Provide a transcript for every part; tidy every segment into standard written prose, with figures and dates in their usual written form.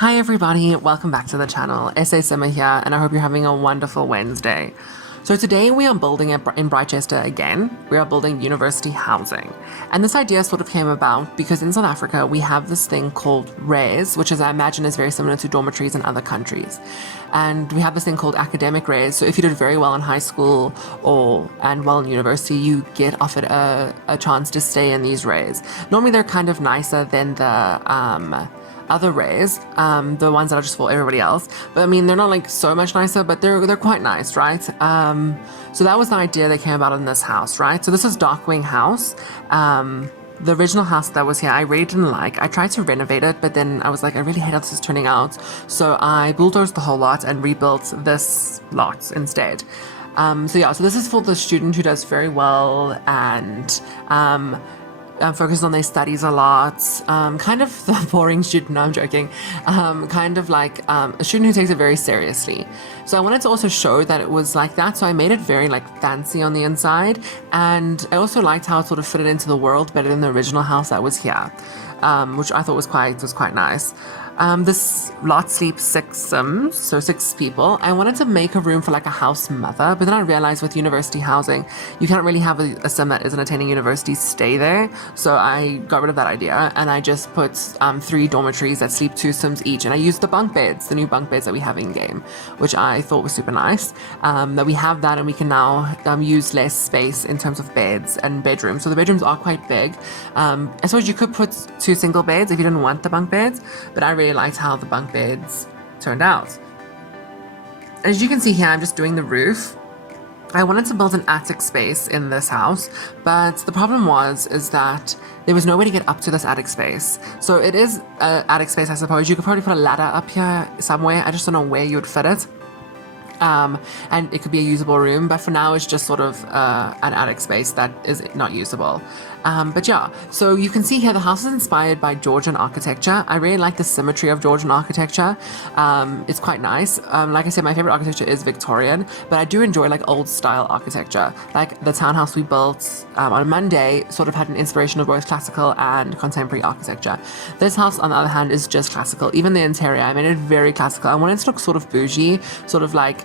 Hi everybody, welcome back to the channel. SASimmer here, and I hope you're having a wonderful Wednesday. So today we are building in Brightchester again. We are building university housing. And this idea sort of came about because in South Africa we have this thing called res, which I imagine is very similar to dormitories in other countries. And we have this thing called academic res. So if you did very well in high school and well in university, you get offered a chance to stay in these res. Normally they're kind of nicer than the other rays, the ones that are just for everybody else. But I mean, they're not like so much nicer, but they're quite nice, right? So that was the idea that came about in this house, right? So this is Darkwing House. The original house that was here, I really didn't like. I tried to renovate it, but then I was like, I really hate how this is turning out. So I bulldozed the whole lot and rebuilt this lot instead. So this is for the student who does very well and focuses on their studies a lot, kind of the boring student, no I'm joking, kind of like a student who takes it very seriously. So I wanted to also show that it was like that, so I made it very like fancy on the inside, and I also liked how it sort of fitted into the world better than the original house that was here, which I thought was quite nice. This lot sleeps 6 Sims, so 6 people. I wanted to make a room for like a house mother, but then I realized with university housing, you can't really have a Sim that isn't attending university stay there. So I got rid of that idea and I just put 3 dormitories that sleep 2 Sims each. And I used the bunk beds, the new bunk beds that we have in game, which I thought was super nice. That we have that and we can now use less space in terms of beds and bedrooms. So the bedrooms are quite big. I suppose you could put 2 single beds if you didn't want the bunk beds, but I really liked how the bunk beds turned out. As you can see here, I'm just doing the roof. I wanted to build an attic space in this house, but the problem is that there was no way to get up to this attic space. So it is an attic space, I suppose. You could probably put a ladder up here somewhere. I just don't know where you would fit it. And it could be a usable room, but for now it's just sort of an attic space that is not usable. But yeah, so you can see here the house is inspired by Georgian architecture. I really like the symmetry of Georgian architecture. It's quite nice. Like I said, my favorite architecture is Victorian, but I do enjoy like old style architecture. Like the townhouse we built on Monday sort of had an inspiration of both classical and contemporary architecture. This house, on the other hand, is just classical. Even the interior, I made it very classical. I wanted it to look sort of bougie, sort of like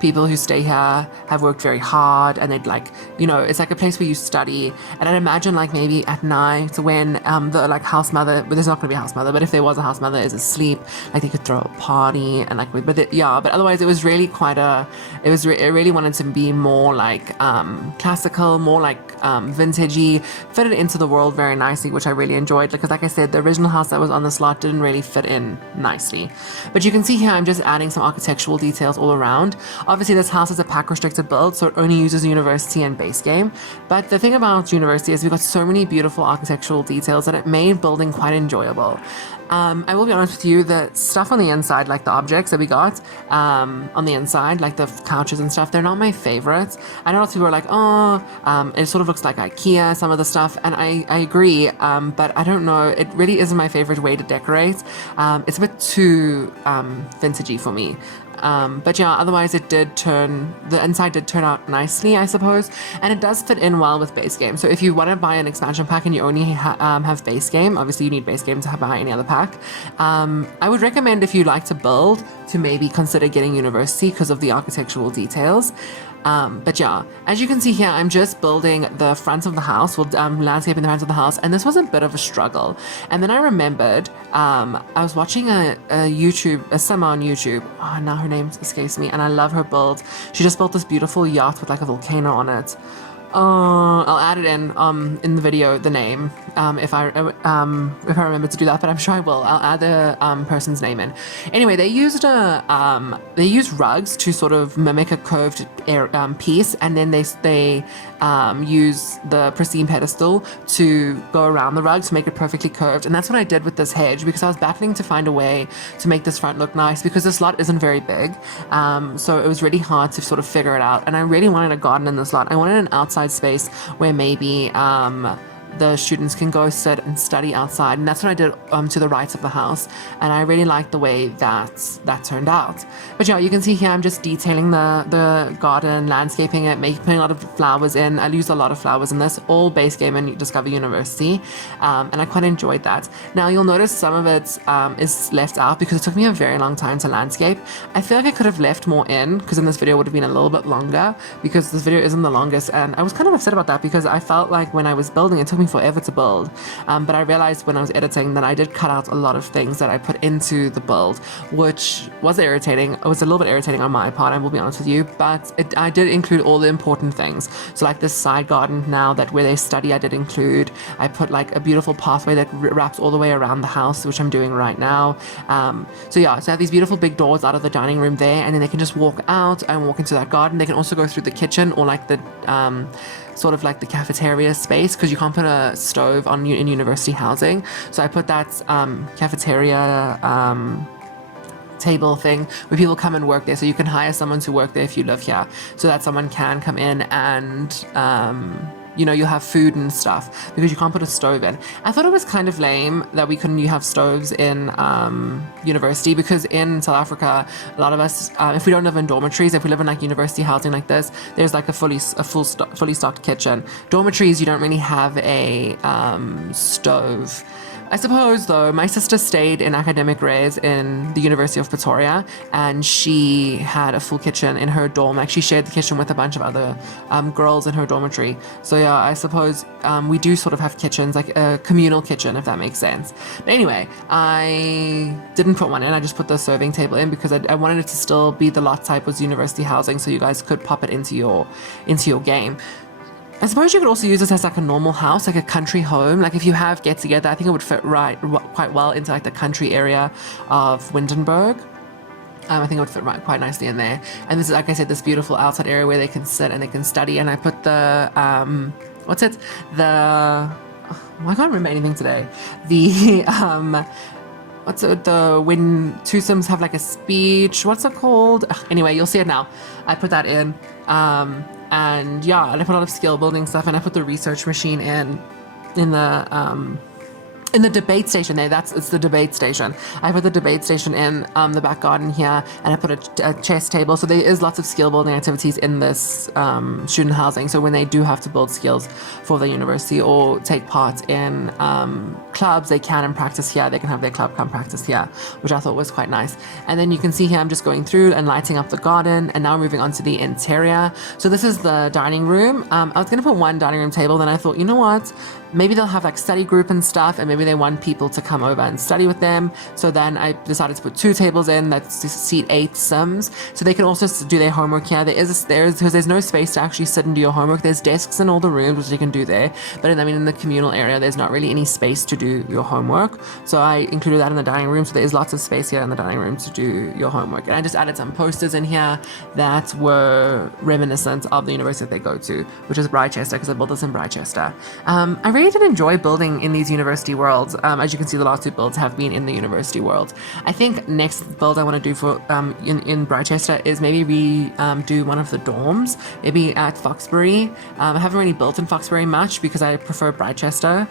people who stay here have worked very hard and they'd like, it's like a place where you study. And I'd imagine like maybe at night when the like house mother, but there's not going to be a house mother, but if there was a house mother is asleep, like they could throw a party and like, but otherwise it was really it really wanted to be more like classical, more like vintagey, fitted into the world very nicely, which I really enjoyed because like I said, the original house that was on this lot didn't really fit in nicely. But you can see here I'm just adding some architectural details all around. Obviously this house is a pack restricted build, so it only uses university and base game. But the thing about university is we've got so many beautiful architectural details that it made building quite enjoyable. I will be honest with you, the stuff on the inside, like the objects that we got on the inside, like the couches and stuff, they're not my favorites. I know lots of people are like, it sort of looks like IKEA, some of the stuff, and I agree, but I don't know, it really isn't my favorite way to decorate. It's a bit too vintagey for me. But yeah, otherwise the inside did turn out nicely, I suppose, and it does fit in well with base game. So if you want to buy an expansion pack and you only have base game, obviously you need base game to buy any other pack. I would recommend if you like to build to maybe consider getting university because of the architectural details. But yeah, as you can see here, I'm just building the front of the house, landscaping the front of the house, and this was a bit of a struggle. And then I remembered, I was watching a Simmer on YouTube, now her name escapes me, and I love her build. She just built this beautiful yacht with like a volcano on it. I'll add it in the video, the name, if I remember to do that, but I'm sure I will. I'll add the person's name in. Anyway, they used rugs to sort of mimic a curved piece, and then they use the pristine pedestal to go around the rug to make it perfectly curved. And that's what I did with this hedge, because I was battling to find a way to make this front look nice, because this lot isn't very big, so it was really hard to sort of figure it out. And I really wanted a garden in this lot. I wanted an outside space where maybe the students can go sit and study outside. And that's what I did to the right of the house. And I really like the way that turned out. But yeah, you can see here I'm just detailing the garden, landscaping it, putting a lot of flowers in. I used a lot of flowers in this, all base game in Discover University. And I quite enjoyed that. Now you'll notice some of it is left out because it took me a very long time to landscape. I feel like I could have left more in because then this video would have been a little bit longer because this video isn't the longest. And I was kind of upset about that because I felt like when I was building, it took me forever to build. But I realized when I was editing that I did cut out a lot of things that I put into the build, which was irritating. It was a little bit irritating on my part, I will be honest with you, but I did include all the important things. So like this side garden now that where they study, I did include. I put like a beautiful pathway that wraps all the way around the house, which I'm doing right now. So I have these beautiful big doors out of the dining room there, and then they can just walk out and walk into that garden. They can also go through the kitchen or like the sort of like the cafeteria space because you can't put a stove in university housing. So I put that cafeteria table thing where people come and work there. So you can hire someone to work there if you live here, so that someone can come in and you'll have food and stuff because you can't put a stove in. I thought it was kind of lame that we couldn't have stoves in university because in South Africa, a lot of us, if we don't live in dormitories, if we live in like university housing like this, there's like a fully stocked kitchen. Dormitories, you don't really have a stove. I suppose, though, my sister stayed in academic res in the University of Pretoria, and she had a full kitchen in her dorm. Like, she shared the kitchen with a bunch of other girls in her dormitory. So, yeah, I suppose we do sort of have kitchens, like a communal kitchen, if that makes sense. But anyway, I didn't put one in. I just put the serving table in because I wanted it to still be the lot type was university housing, so you guys could pop it into your game. I suppose you could also use this as like a normal house, like a country home. Like if you have get together, I think it would fit quite well into like the country area of Windenburg. I think it would fit quite nicely in there. And this is, like I said, this beautiful outside area where they can sit and they can study. And I put the, I can't remember anything today. The, when two Sims have like a speech, what's it called? Anyway, you'll see it now. I put that in. And I put a lot of skill building stuff, and I put the research machine in the debate station there. It's the debate station. I put the debate station in the back garden here, and I put a chess table. So there is lots of skill building activities in this student housing. So when they do have to build skills for the university or take part in clubs, they can and practice here. They can have their club come practice here, which I thought was quite nice. And then you can see here I'm just going through and lighting up the garden, and now moving on to the interior. So this is the dining room. I was going to put one dining room table, then I thought, you know what? Maybe they'll have like study group and stuff, and maybe they want people to come over and study with them. So then I decided to put two tables in that seat 8 Sims, so they can also do their homework here. There's no space to actually sit and do your homework. There's desks in all the rooms which you can do there, but in the communal area there's not really any space to do your homework. So I included that in the dining room. So there is lots of space here in the dining room to do your homework. And I just added some posters in here that were reminiscent of the university that they go to, which is Brightchester, because I built this in Brightchester. I really did enjoy building in these university worlds. As you can see, the last two builds have been in the university world. I think next build I want to do for in Brightchester is maybe do one of the dorms, maybe at Foxbury. I haven't really built in Foxbury much because I prefer Brightchester.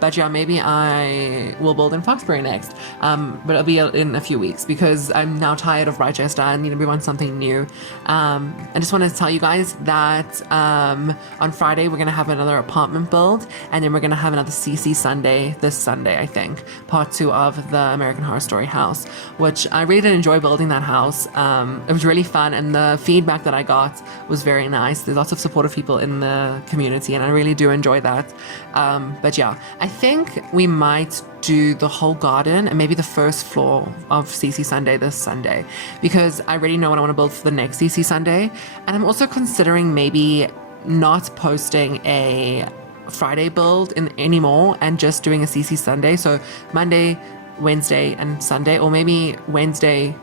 But yeah, maybe I will build in Foxbury next. But it'll be in a few weeks because I'm now tired of Brightchester and we want something new. I just wanted to tell you guys that on Friday we're going to have another apartment build, and then we're going to have another CC Sunday this Sunday, I think, part 2 of the American Horror Story house, which I really did enjoy building that house. It was really fun, and the feedback that I got was very nice. There's lots of supportive people in the community, and I really do enjoy that. But yeah, I think we might do the whole garden and maybe the first floor of CC Sunday this Sunday, because I already know what I want to build for the next CC Sunday. And I'm also considering maybe not posting a Friday build anymore and just doing a CC Sunday. So Monday, Wednesday, and Sunday, or maybe Wednesday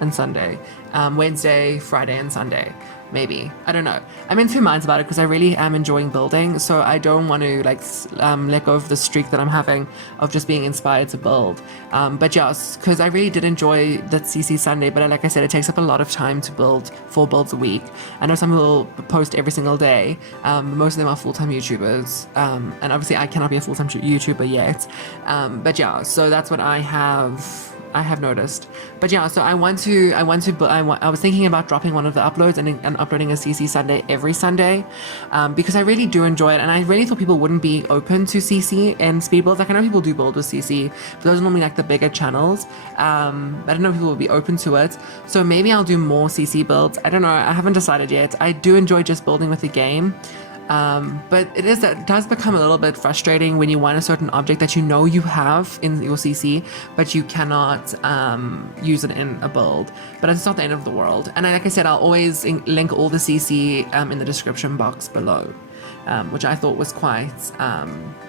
and Sunday, Wednesday, Friday, and Sunday. maybe. I don't know. I'm in two minds about it because I really am enjoying building, so I don't want to like let go of the streak that I'm having of just being inspired to build. But yeah, because I really did enjoy that CC Sunday, but like I said, it takes up a lot of time to build 4 builds a week. I know some people post every single day. Most of them are full-time YouTubers, and obviously I cannot be a full-time YouTuber yet. But yeah, so that's what I have noticed. But yeah, so I was thinking about dropping one of the uploads and uploading a CC Sunday every Sunday, because I really do enjoy it, and I really thought people wouldn't be open to CC and speed builds. Like, I know people do build with CC, but those are normally like the bigger channels. I don't know if people will be open to it. So maybe I'll do more CC builds. I don't know. I haven't decided yet. I do enjoy just building with the game. But it does become a little bit frustrating when you want a certain object that you know you have in your CC, but you cannot use it in a build. But it's not the end of the world. And like I said, I'll always link all the CC in the description box below. Which I thought was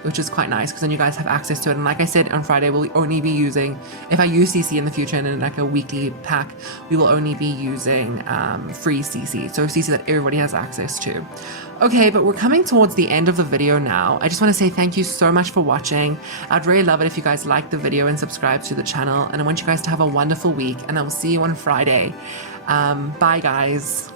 which is quite nice, because then you guys have access to it. And like I said, on Friday we'll only be using, if I use CC in the future and in like a weekly pack, we will only be using free CC, so CC that everybody has access to. Okay, but we're coming towards the end of the video now. I just want to say thank you so much for watching. I'd really love it if you guys like the video and subscribe to the channel, and I want you guys to have a wonderful week, and I will see you on Friday. Bye guys.